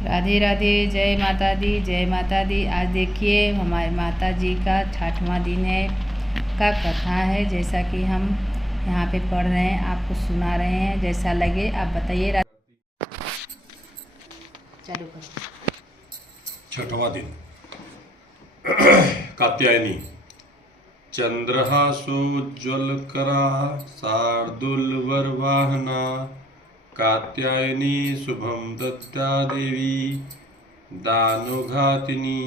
राधे राधे। जय माता दी, जय माता दी। आज देखिए हमारे माता जी का 6वां दिन है का कथा है, जैसा कि हम यहाँ पे पढ़ रहे हैं, आपको सुना रहे हैं। जैसा लगे आप बताइए। चालू करो। 6वां दिन कात्यायनी। चंद्रहासोज्ज्वलकरा शार्दूलवरवाहना कात्यायनी शुभम दत्ता देवी दानोघातिनी।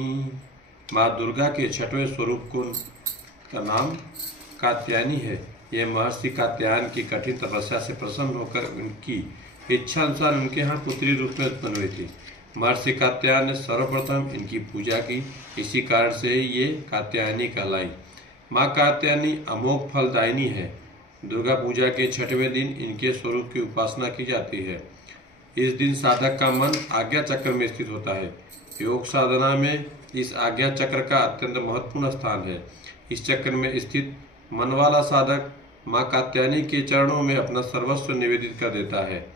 माँ दुर्गा के 6वें स्वरूप का नाम कात्यायनी है। यह महर्षि कात्यायन की कठिन तपस्या से प्रसन्न होकर उनकी इच्छा अनुसार उनके यहाँ पुत्री रूप में उत्पन्न हुई थी। महर्षि कात्यायन ने सर्वप्रथम इनकी पूजा की, इसी कारण से ये कात्यायनी कहलाई। माँ कात्यायनी अमोघ फलदायिनी है। दुर्गा पूजा के 6वें दिन इनके स्वरूप की उपासना की जाती है। इस दिन साधक का मन आज्ञा चक्र में स्थित होता है। योग साधना में इस आज्ञा चक्र का अत्यंत महत्वपूर्ण स्थान है। इस चक्र में स्थित मन वाला साधक माँ कात्यायनी के चरणों में अपना सर्वस्व निवेदित कर देता है।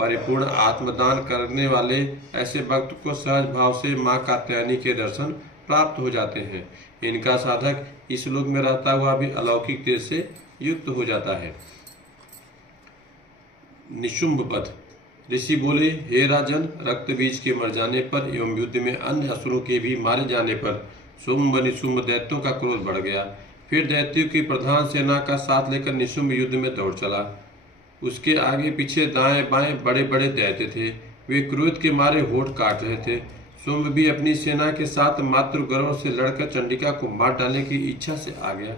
परिपूर्ण आत्मदान करने वाले ऐसे भक्त को सहज भाव से माँ कात्यायनी के दर्शन प्राप्त हो जाते हैं। इनका साधक इस लोक में रहता हुआ भी अलौकिक तेज से युक्त हो जाता है। निशुंभ वध। ऋषि बोले, हे राजन, रक्त बीज के मर जाने पर एवं युद्ध में अन्य असुरों के भी मारे जाने पर शुंभ निशुंभ दैत्यों का क्रोध बढ़ गया। फिर दैत्यों की प्रधान सेना का साथ लेकर निशुंभ युद्ध में दौड़ चला। उसके आगे पीछे दाएं बाएं बड़े बड़े दैत्य थे। वे क्रोध के मारे होठ काट रहे थे। शुंभ भी अपनी सेना के साथ मातृ गर्व से लड़कर चंडिका को मार डालने की इच्छा से आ गया।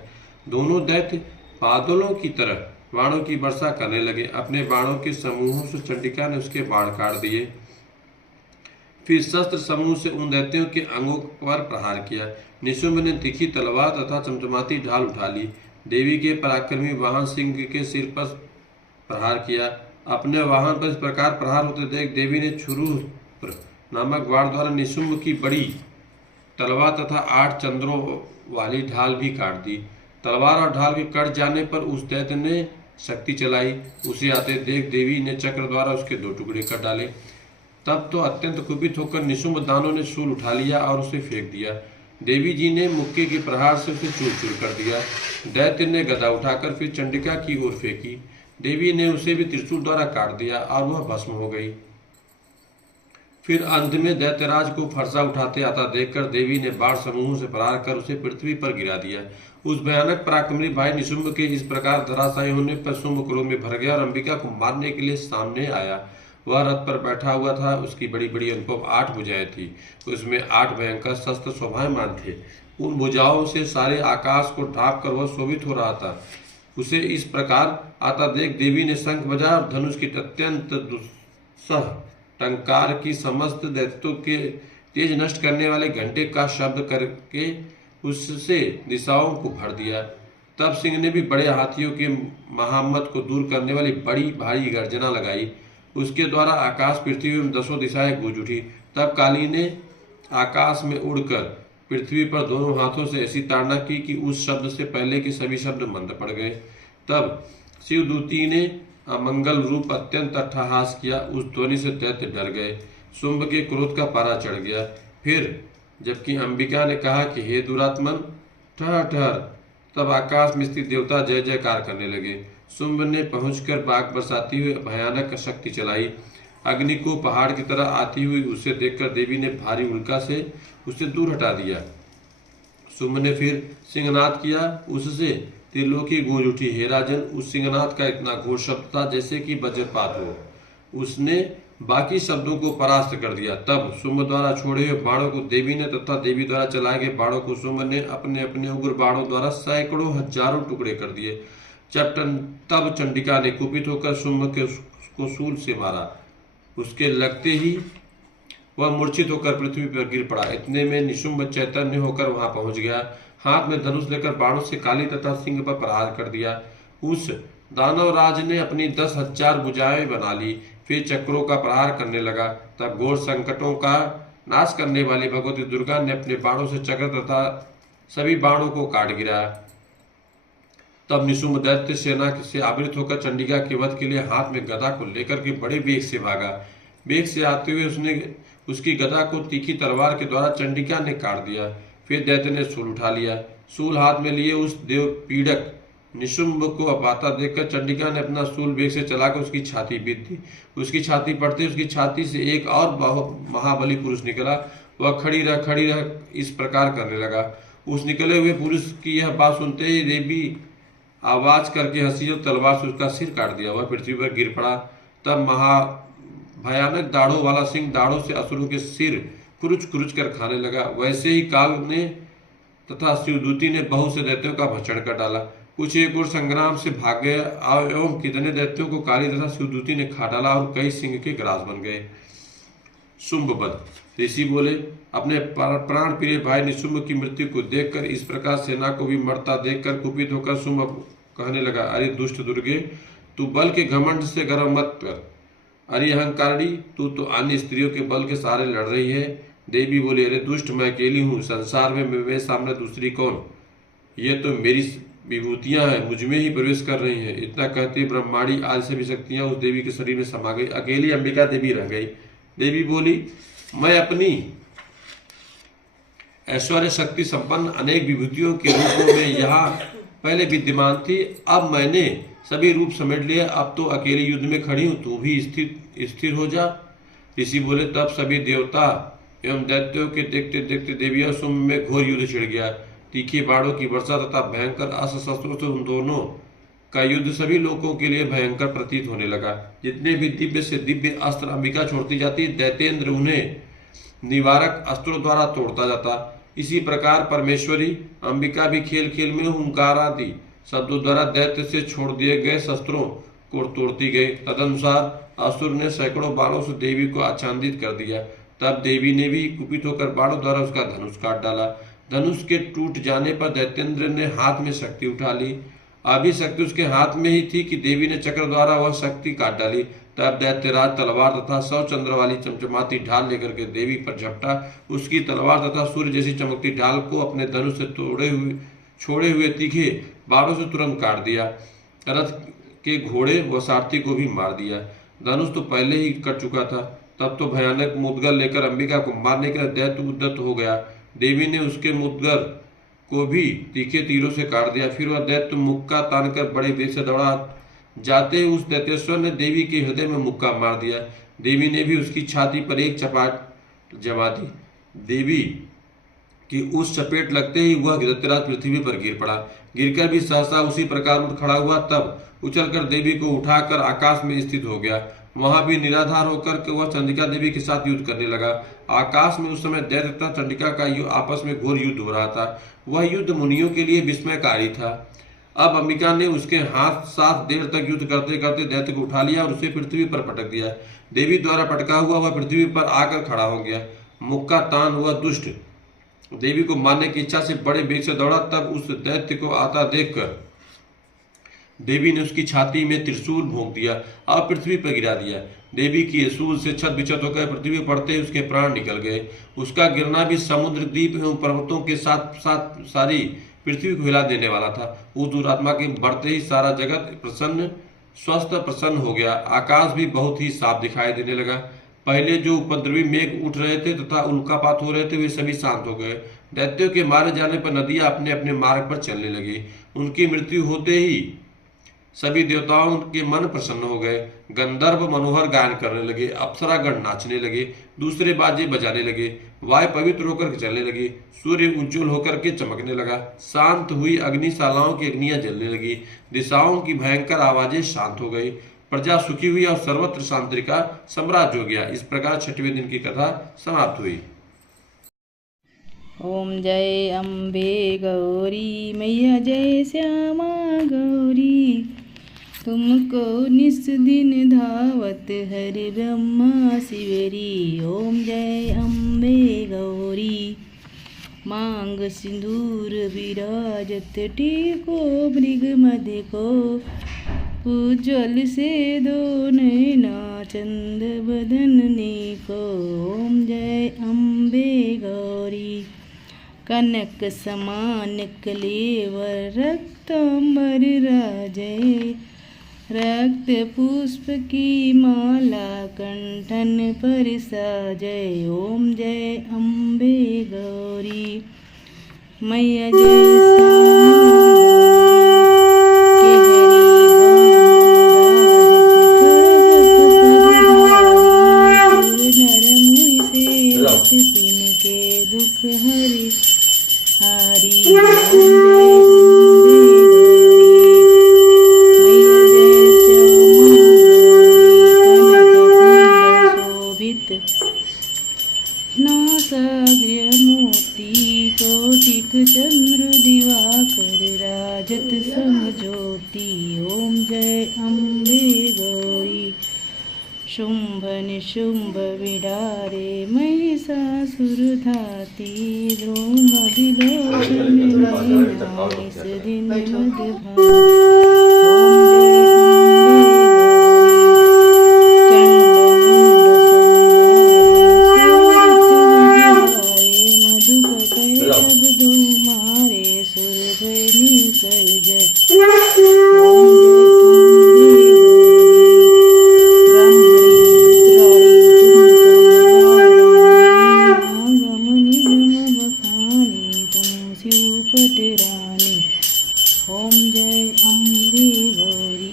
दोनों दैत्य बादलों की तरह बाणों की वर्षा करने लगे। अपने बाणों के समूहों से चंडिका ने उसके बाण काट दिए। फिर शस्त्र समूह से उन दैत्यों के अंगों पर प्रहार किया। निशुंभ ने तीखी तलवार तथा चमचमाती ढाल उठा ली। देवी के पराक्रमी वाहन सिंह के सिर पर प्रहार किया। अपने वाहन पर इस प्रकार प्रहार होते देख देवी ने छुरुप्र नामक बाण द्वारा निशुंभ की बड़ी तलवार तथा 8 चंद्रों वाली ढाल भी काट दी। तलवार और ढाल के कट जाने पर उस दैत्य ने शक्ति चलाई। उसे आते देख देवी ने चक्र द्वारा उसके 2 टुकड़े कर डाले। तब तो अत्यंत कुपित होकर निशुंभ दानों ने शूल उठा लिया और उसे फेंक दिया। देवी जी ने मुक्के के प्रहार से उसे चूर चूर कर दिया। दैत्य ने गदा उठाकर फिर चंडिका की ओर फेंकी। देवी ने उसे भी त्रिशूल द्वारा काट दिया और वह भस्म हो गई। फिर अंत में दैत्यराज को फरसा उठाते आता देखकर देवी ने बाण समूहों से प्रहार कर उसे पृथ्वी पर गिरा दिया। उस भयानक पराक्रमी भाई निशुंभ के इस प्रकार धराशायी होने पर शुंभ क्रोध में भर गया और अंबिका को मारने के लिए सामने आया। वह रथ पर बैठा हुआ था। उसकी बड़ी बड़ी अनुपम 8 भुजाएं थी। उसमें 8 भयंकर शस्त्र शोभायमान थे। उन भुजाओं से सारे आकाश को ढांप कर वह शोभित हो रहा था। उसे इस प्रकार आता देख देवी ने शंख बजा और धनुष की अत्यंत दुस्सह टंकार की समस्त दैत्यों के तेज नष्ट करने वाले घंटे का शब्द करके उससे दिशाओं को भर दिया। तब सिंह ने भी बड़े हाथियों के महामत को दूर करने वाली बड़ी भारी गर्जना लगाई। उसके द्वारा आकाश पृथ्वी में 10 दिशाएं गूंज उठी। तब काली ने आकाश में उड़कर पृथ्वी पर दोनों हाथों से ऐसी ताड़ना की कि उस शब्द से पहले के सभी शब्द मंद पड़ गए। तब शिवदूती ने अमंगल रूप अत्यंत अट्टहास किया। उस ध्वनि से दैत्य डर गए। शुंभ के क्रोध का पारा चढ़ गया। फिर जबकि अंबिका ने कहा कि हे दुरात्मन, ठहर ठहर, तब आकाश में स्थित देवता जय जयकार करने लगे। शुंभ ने पहुंचकर बाघ बरसाती हुई भयानक शक्ति चलाई। अग्नि को पहाड़ की तरह आती हुई उसे देखकर देवी ने भारी उल्का से उसे दूर हटा दिया। शुंभ ने फिर सिंहनाद किया। उससे त्रिलोकी गूंज उठी। हे राजन, उस सिंहनाद का इतना घोर शब्द था जैसे कि वज्रपात हो। उसने बाकी शब्दों को परास्त कर दिया। तब शुंभ द्वारा छोड़े हुए बाणों को देवी ने तथा देवी द्वारा चलाए गए बाणों को शुंभ ने अपने अपने उग्र बाणों द्वारा सैकड़ों हजारों टुकड़े कर दिए। तब चंडिका ने कुपित होकर शुंभ को शूल से मारा। उसके लगते ही वह मूर्छित होकर पृथ्वी पर गिर पड़ा। इतने में निशुंभ चैतन्य होकर वहां पहुंच गया। हाथ में धनुष लेकर बाणों से काली तथा सिंह पर प्रहार कर दिया। उस दानवराज ने अपनी 10,000 भुजाएं बना ली। फिर चक्रों का प्रहार करने लगा। तब घोर संकटों का नाश करने वाली भगवती दुर्गा ने अपने बाणों से चक्र तथा सभी बाणों को काट गिराया। तब निशुंभ दैत्य सेना से आवृत होकर चंडिका के वध के लिए हाथ में गदा को लेकर के बड़े वेग से भागा। वेग से आते हुए उसने उसकी गदा को तीखी तलवार के द्वारा चंडिका ने काट दिया। फिर दैत्य ने शूल उठा लिया। शूल हाथ में लिए उस देव पीड़क निशुंभ को अपाता देखकर चंडिका ने अपना शूल वेग से चलाकर उसकी छाती बीत दी। उसकी छाती पड़ते उसकी छाती से एक और महाबली पुरुष निकला। वह खड़ी रह इस प्रकार करने लगा। उस निकले हुए पुरुष की यह बात सुनते ही देवी आवाज करके हंसी और तलवार से उसका सिर काट दिया। वह पृथ्वी पर गिर पड़ा। तब भयानक दाढ़ों वाला सिंह दाढ़ों से असुरों के सिर कुरुच कर खाने लगा। वैसे ही काल ने तथा शिवदूती ने बहुत से दैत्यों का भक्षण कर डाला। कुछ एक और संग्राम से भाग गए एवं कितने दैत्यों को काली तथा शिवदूती ने खा डाला और कई सिंह के ग्रास बन गए। शुंभपद ऋषि बोले, अपने प्राण प्रिय भाई निशुंभ की मृत्यु को देखकर इस प्रकार सेना को भी मरता देखकर कुपित होकर शुंभ कहने लगा, अरे दुष्ट दुर्गे, तू बल के घमंड से गर्व मत कर। अरे अहंकारणी, तू तो अन्य स्त्रियों के बल के सहारे लड़ रही है। देवी बोली, अरे दुष्ट, मैं अकेली हूँ, संसार में मेरे सामने दूसरी कौन? ये तो मेरी विभूतियां हैं, मुझमें ही प्रवेश कर रही हैं। इतना कहते ब्रह्मांडी आदि सभी शक्तियां उस देवी के शरीर में समा गई। अकेली अंबिका देवी रह गई। देवी बोली, मैं अपनी ऐश्वर्य शक्ति संपन्न अनेक विभूतियों के रूपों में यहाँ पहले विद्यमान थी। अब मैंने सभी रूप समेट लिया। अब तो अकेले युद्ध में खड़ी हूँ, तू भी स्थिर हो जा। ऋषि बोले, तब सभी देवता एवं दैत्यों के देखते देखते देवी और शुंभ में घोर युद्ध छिड़ गया। तीखे बाणों की वर्षा तथा भयंकर अस्त्र शस्त्रों से उन दोनों का युद्ध सभी लोगों के लिए भयंकर प्रतीत होने लगा। जितने भी दिव्य से दिव्य अस्त्र अंबिका छोड़ती जाती, दैतेंद्र उन्हें निवारक अस्त्रों द्वारा तोड़ता जाता। इसी प्रकार परमेश्वरी अंबिका भी खेल खेल में हुंकारादि शब्दों द्वारा दैत्य से छोड़ दिए गए शस्त्रों को तोड़ती गई। तदनुसार असुर ने सैकड़ों बाणों से देवी को आच्छादित कर दिया। तब देवी ने भी कुपित होकर बाणों द्वारा उसका धनुष काट डाला। धनुष के टूट जाने पर दैत्येंद्र ने हाथ में शक्ति उठा ली। अभी शक्ति उसके हाथ में ही थी कि देवी ने चक्र द्वारा वह शक्ति काट डाली। तब दैत्यराज तलवार तथा 100 चंद्र वाली चमचमाती ढाल लेकर के देवी पर झपटा। उसकी तलवार तथा सूर्य जैसी चमकती ढाल को अपने धनुष से छोड़े हुए तीखे बाणों से तुरंत काट दिया। रथ के घोड़े व सारथी को भी मार दिया। धनुष तो पहले ही कट चुका था। तब तो भयानक मुद्गर लेकर अंबिका को मारने के लिए दैत्य उद्यत हो गया। देवी ने उसके मुद्गर को भी तीखे तीरों से काट दिया। फिर वह दैत्य मुक्का तानकर बड़े वेग से दौड़ा जाते ही उस दैत्येश्वर ने देवी के हृदय में मुक्का मार दिया। देवी ने भी उसकी छाती पर एक चपाट जमा दी। देवी की उस चपेट लगते ही वह दैत्यराज पृथ्वी पर गिर पड़ा। गिरकर भी सहसा उसी प्रकार उठ खड़ा हुआ। तब उछलकर देवी को उठाकर आकाश में स्थित हो गया। वहां भी निराधार होकर के वह चंडिका देवी के साथ युद्ध करने लगा। आकाश में उस समय दैत्य तथा चंडिका का आपस में घोर युद्ध हो रहा था। वह युद्ध मुनियों के लिए विस्मयकारी था। अब अंबिका ने उसके हाथ साथ देर तक युद्ध करते करते दैत्य को उठा लिया और उसे पृथ्वी पर पटक दिया। देवी द्वारा पटका हुआ वह पृथ्वी पर आकर खड़ा हो गया। मुक्का तान हुआ दुष्ट देवी को मारने की इच्छा से बड़े वेग से दौड़ा। तब उस दैत्य को आता देखकर देवी ने उसकी छाती में त्रिशूल भोंक दिया और पृथ्वी पर गिरा दिया। देवी की सूल से छत बिछत होकर पृथ्वी पड़ते उसके प्राण निकल गए। उसका गिरना भी समुद्र द्वीप एवं पर्वतों के साथ साथ सारी पृथ्वी को हिला देने वाला था। उस दुरात्मा के बढ़ते ही सारा जगत प्रसन्न हो गया। आकाश भी बहुत ही साफ दिखाई देने लगा। पहले जो उपद्रवी मेघ उठ रहे थे तथा उल्कापात हो रहे थे वे सभी शांत हो गए। दैत्यों के मारे जाने पर नदियां अपने अपने मार्ग पर चलने लगी। उनकी मृत्यु होते ही सभी देवताओं के मन प्रसन्न हो गए। गंधर्व मनोहर गायन करने लगे, अप्सरागण नाचने लगे, दूसरे बाजे बजाने लगे, वायु पवित्र होकर के चलने लगी, सूर्य उज्ज्वल होकर के चमकने लगा, शांत हुई अग्निशालाओं की अग्नियां जलने लगी, दिशाओं की भयंकर आवाजें शांत हो गई, प्रजा सुखी हुई और सर्वत्र शांति का साम्राज्य हो गया। इस प्रकार 6वें दिन की कथा समाप्त हुई। ओम जय अम्बे गौरी मैया जय श्यामा गौरी, तुमको निस दिन धावत हरि ब्रह्मा शिवरी। ओम जय अम्बे गौरी, मांग सिंदूर विराजत टीको मृग मध्य को, उज्ज्वल से दो नैना चंद बदन को। ओम जय अम्बे गौरी, कनक समान कलेवर रक्तांबर राजय, रक्त पुष्प की माला कंठन पर साजय। ओम जय अम्बे गौरी मैया जय तिनके दुख हरि हारी। नासाग्र मोती कोटिक चंद्र दिवाकर राजत समज्योति। ओम जय अम्बे गौरी शुंभ निशुंभ विडारे महिषासुर धाती। द्रोम विलोचन निस दिन मद रानी। ओम जय अम्बे गौरी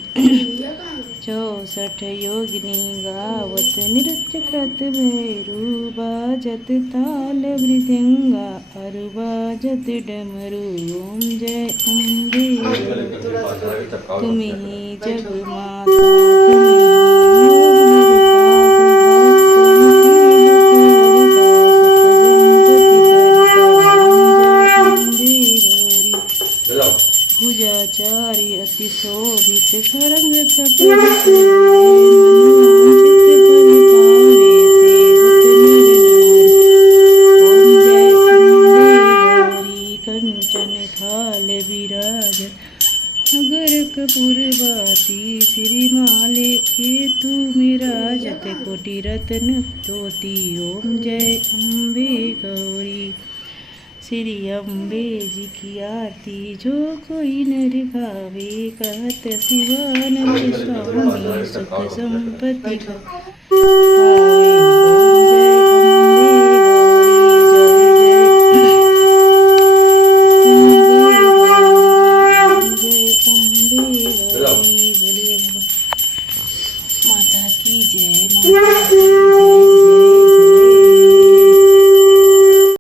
64 योगिनी गावत नृत्य कृत भैरू। बाजत ताल मृदंगा और बाजत डमरू। ओम जय अम्बे तुम्ही जग माता भुजाचारी अति शोभित खरंग कंचन थाल विराज अगर कपूरवाती। श्री माले के तू मिराजत कोटि रत्न ज्योति। ओम जय अम्बे गौरी श्री अम्बे जी की आरती जो कोई नर गावे। कहत शिवानंद स्वामी सुख संपत्ति पावे।